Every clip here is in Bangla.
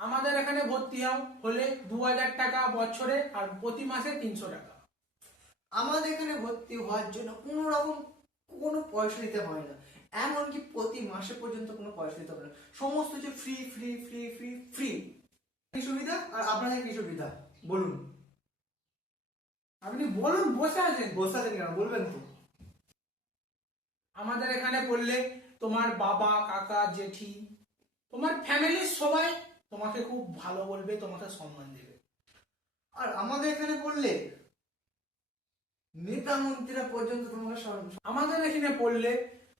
আমাদের এখানে ভর্তি হলে 2000 টাকা বছরে আর প্রতি মাসে 300 টাকা। আমাদের এখানে ভর্তি হওয়ার জন্য কোনো রকম কোনো পয়সা দিতে হয় না, এমনকি প্রতি মাসে পর্যন্ত কোনো পয়সা দিতে হবে না, সমস্ত কিছু free free free free free. কি সুবিধা আর আপনাদের কি সুবিধা বলুন? আপনি বলুন, বসে আছেন। বসে আছেন কেন, বলবেন তো। আমাদের এখানে পড়লে তোমার বাবা, কাকা, জেঠি, তোমার ফ্যামিলির সবাই তোমাকে খুব ভালো বলবে, তোমাকে সম্মান দেবে। আর আমাদের এখানে পড়লে নেতা মন্ত্রীরা পর্যন্ত তোমাকে আমাদের এখানে পড়লে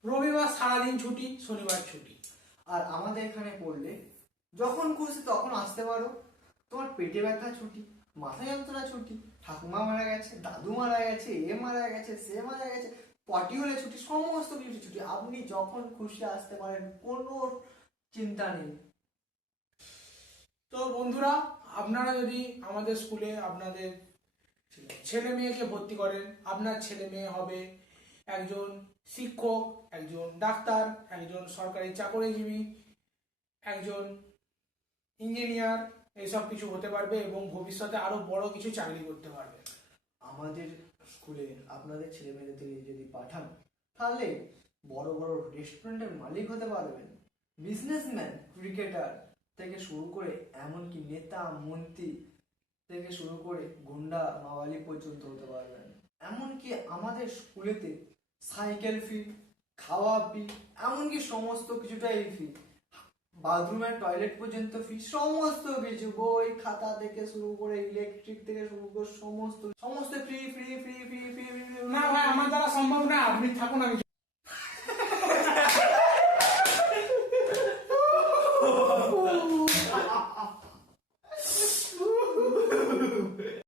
রবিবার সারাদিন ছুটি, শনিবার ছুটি। আর আমাদের এখানে পড়লে যখন খুশি তখন আসতে পারো, তোমার পেটে ব্যথা ছুটি, মাথা যন্ত্রণা ছুটি, ঠাকুমা মারা গেছে, দাদু মারা গেছে, এ মারা গেছে, সে মারা গেছে, পটি হলে ছুটি, সমস্ত কিছু ছুটি, আপনি যখন খুশি আসতে পারেন, কোনো চিন্তা নেই। তো বন্ধুরা, আপনারা যদি আমাদের স্কুলে আপনাদের ছেলে মেয়েকে ভর্তি করেন, আপনার ছেলে মেয়ে হবে একজন শিক্ষক, একজন ডাক্তার, একজন সরকারি চাকরিজীবী, একজন ইঞ্জিনিয়ার, এইসব কিছু হতে পারবে এবং ভবিষ্যতে আরো বড় কিছু চাকরি করতে পারবে। আমাদের স্কুলে আপনাদের ছেলে মেয়েদের যদি পাঠান, তাহলে বড় বড় রেস্টুরেন্টের মালিক হতে পারবেন, বিজনেসম্যান, ক্রিকেটার থেকে শুরু করে এমনকি নেতা মন্ত্রী থেকে শুরু করে গুন্ডা মাওয়ালি পর্যন্ত হতে পারবেন। এমনকি আমাদের স্কুলেতে সাইকেল ফি, খাওয়া ফি, এমনকি সমস্ত কিছুটাই ফি, বাথরুমের টয়লেট পর্যন্ত ফি, সমস্ত কিছু, বই খাতা থেকে শুরু করে ইলেকট্রিক থেকে শুরু করে সমস্ত সমস্ত free free free free free free. না ভাই, আমার দ্বারা সম্ভব না, আপনি থাকুন, আমি